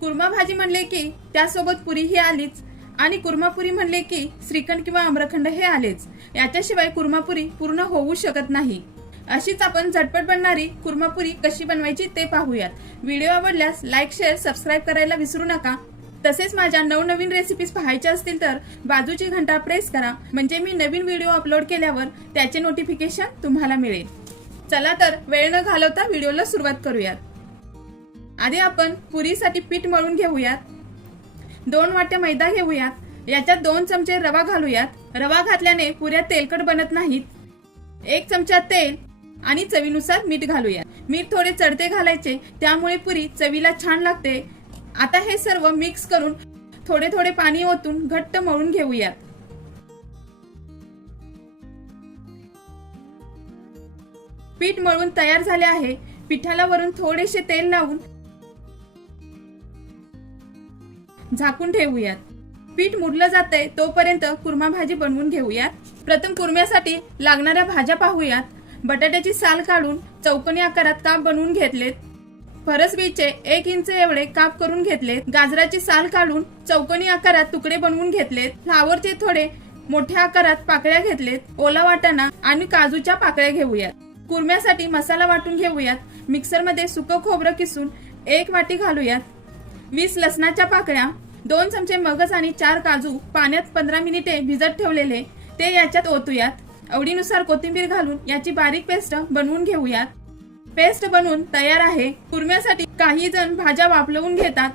कुर्मा भाजी म्हणले की त्यासोबत पुरी ही आलीच. आणि कुर्मापुरी म्हणले की श्रीखंड किंवा आम्रखंड हे आलेच. याच्याशिवाय कुर्मापुरी पूर्ण होऊ शकत नाही. अशीच आपण झटपट बनणारी कुर्मापुरी कशी बनवायची ते पाहूयात. व्हिडिओ आवडल्यास लाईक शेअर सबस्क्राईब करायला विसरू नका. तसेच माझ्या नवनवीन रेसिपीज पाहायच्या असतील तर बाजूची घंटा प्रेस करा. म्हणजे मी नवीन व्हिडिओ अपलोड केल्यावर त्याचे नोटिफिकेशन तुम्हाला मिळेल. चला तर वेळ न घालवता व्हिडिओला सुरुवात करूयात. आधी आपण पुरीसाठी पीठ मळून घेऊयात. दोन वाट्या मैदा घेऊयात. याच्यात दोन चमचे रवा घालूयात. रवा घातल्याने पुऱ्या तेलकट बनत नाहीत. एक चमचा तेल आणि चवीनुसार मीठ घालूयात. मीठ थोडे चढते घालायचे त्यामुळे पुरी चवीला छान लागते. आता हे सर्व मिक्स करून थोडे थोडे पाणी ओतून घट्ट मळून घेऊयात. पीठ मळून तयार झाले आहे. पिठाला वरून थोडेसे तेल लावून झाकून ठेवूयात. पीठ मुरलं जातंय तोपर्यंत कुर्मा भाजी बनवून घेऊयात. प्रथम कुर्म्यासाठी लागणाऱ्या भाज्या पाहूयात. बटाट्याची साल काढून चौकोनी आकारात काप बनवून घेतलेत. फरसबीचे एक इंच एवढे काप करून घेतलेत. गाजराची साल काढून चौकोनी आकारात तुकडे बनवून घेतलेत. फ्लावरचे थोडे मोठ्या आकारात पाकळ्या घेतलेत. ओला वाटाणा आणि काजूच्या पाकळ्या घेऊयात. कुर्म्यासाठी मसाला वाटून घेऊयात. मिक्सरमध्ये सुकं खोबरं किसून एक वाटी घालूयात. वीस लसणाच्या पाकळ्या दोन चमचे मगज आणि चार काजू पाण्यात पंधरा मिनिटे भिजत ठेवलेले ते याच्यात ओतूयात. आवडीनुसार कोथिंबीर घालून याची बारीक पेस्ट बनवून घेऊयात. पेस्ट बनवून तयार आहे. कुर्म्यासाठी काही जण भाज्या वापलवून घेतात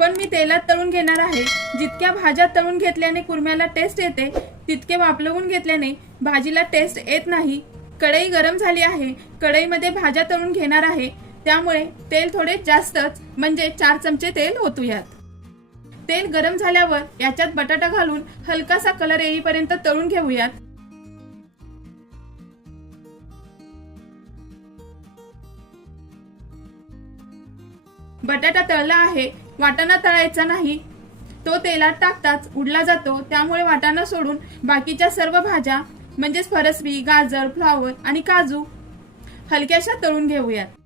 पण मी तेलात तळून घेणार आहे. जितक्या भाज्या तळून घेतल्याने कुर्म्याला टेस्ट येते तितके वापलवून घेतल्याने भाजीला टेस्ट येत नाही. कढई गरम झाली आहे. कढईमध्ये भाज्या तळून घेणार आहे. त्यामुळे तेल थोडे जास्तच म्हणजे चार चमचे तेल ओतूयात. तेल गरम झाल्यावर याच्यात बटाटा घालून हलकासा कलर येईपर्यंत तळून घेऊयात. बटाटा तळला आहे वाटाणा तळायचा नाही. तो तेलात टाकताच उडला जातो त्यामुळे वाटाणा सोडून बाकीच्या सर्व भाज्या म्हणजेच फरसबी गाजर फ्लावर आणि काजू हलक्याशा तळून घेऊयात.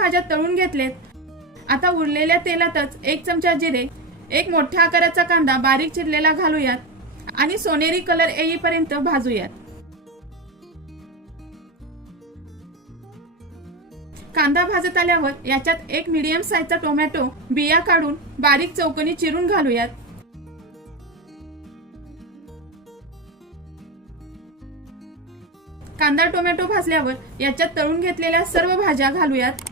भाज्या तळून घेतलेत. आता उरलेल्या तेलातच एक चमचा जिरे एक मोठ्या आकाराचा कांदा बारीक चिरलेला घालूयात आणि सोनेरी कलर येईपर्यंत भाजूयात. कांदा भाजत आल्यावर याच्यात एक मिडियम साईजचा टोमॅटो बिया काढून बारीक चौकनी चिरून घालूयात. कांदा टोमॅटो भाजल्यावर याच्यात तळून घेतलेल्या सर्व भाज्या घालूयात.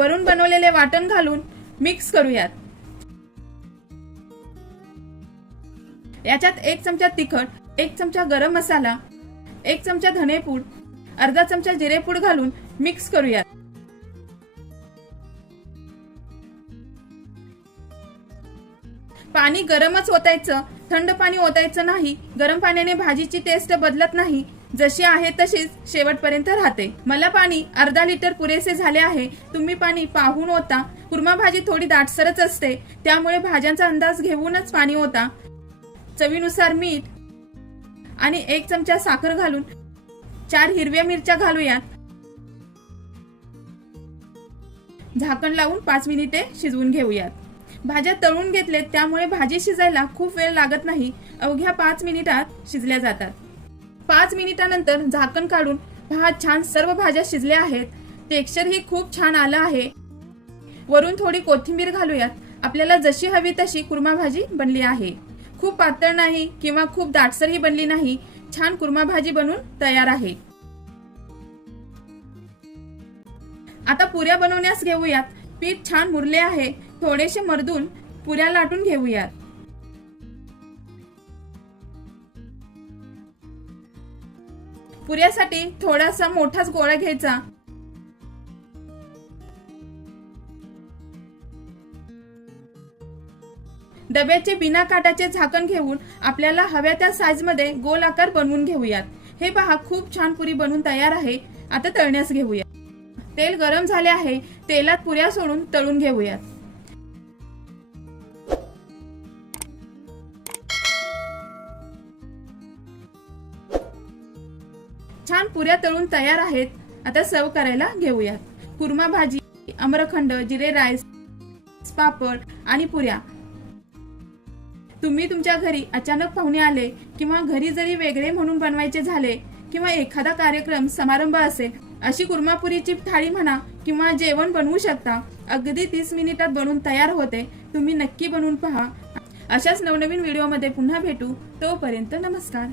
वरून बनवलेले वाटण घालून मिक्स करूयात. याच्यात एक चमचा तिखट एक चमचा गरम मसाला एक चमचा धनेपूड अर्धा चमचा जिरेपूड घालून मिक्स करूयात. पाणी गरमच ओतायचं थंड पाणी ओतायचं नाही गरम पाण्याने भाजीची टेस्ट बदलत नाही जशी आहे तशीच शेवटपर्यंत राहते. मला पाणी अर्धा लिटर पुरेसे झाले आहे. तुम्ही पाणी पाहून होता कुर्मा भाजी थोडी दाटसरच असते. त्यामुळे भाज्यांचा अंदाज घेऊनच पाणी होता चवीनुसार मीठ आणि एक चमचा साखर घालून चार हिरव्या मिरच्या घालूयात. झाकण लावून पाच मिनिटे शिजवून घेऊयात. भाज्या तळून घेतलेत त्यामुळे भाजी शिजायला खूप वेळ लागत नाही. अवघ्या पाच मिनिटात शिजल्या जातात. पाच मिनिटानंतर झाकण काढून पहा छान सर्व भाज्या शिजल्या आहेत. टेक्स्चर ही खूप छान आलं आहे. वरून थोडी कोथिंबीर घालूयात. आपल्याला जशी हवी तशी कुर्मा भाजी बनली आहे. खूप पातळ नाही किंवा खूप दाटसरही बनली नाही छान कुर्मा भाजी बनून तयार आहे. आता पुऱ्या बनवण्यास घेऊयात. पीठ छान मुरले आहे. थोडेसे मर्दून पुऱ्या लाटून घेऊयात. पुऱ्यासाठी थोडासा मोठाच गोळा घ्यायचा. डब्याचे बिना काटाचे झाकण घेऊन आपल्याला हव्या त्या साईजमध्ये गोल आकार बनवून घेऊयात. हे पहा खूप छान पुरी बनवून तयार आहे. आता तळण्यास घेऊया तेल गरम झाले आहे. तेलात पुऱ्या सोडून तळून घेऊयात. छान पुऱ्या तळून तयार आहेत. आता सर्व करायला घेऊयात. कुर्मा भाजी अमरखंड जिरे राईस पापड आणि पुऱ्या. तुम्ही तुमच्या घरी अचानक पाहुणे आले किंवा घरी जरी वेगळे म्हणून बनवायचे झाले किंवा एखादा कार्यक्रम समारंभ असेल अशी कुर्मापुरीची थाळी म्हणा किंवा जेवण बनवू शकता. अगदी तीस मिनिटात बनवून तयार होते. तुम्ही नक्की बनवून पहा. अशाच नवनवीन व्हिडिओमध्ये पुन्हा भेटू. तोपर्यंत नमस्कार.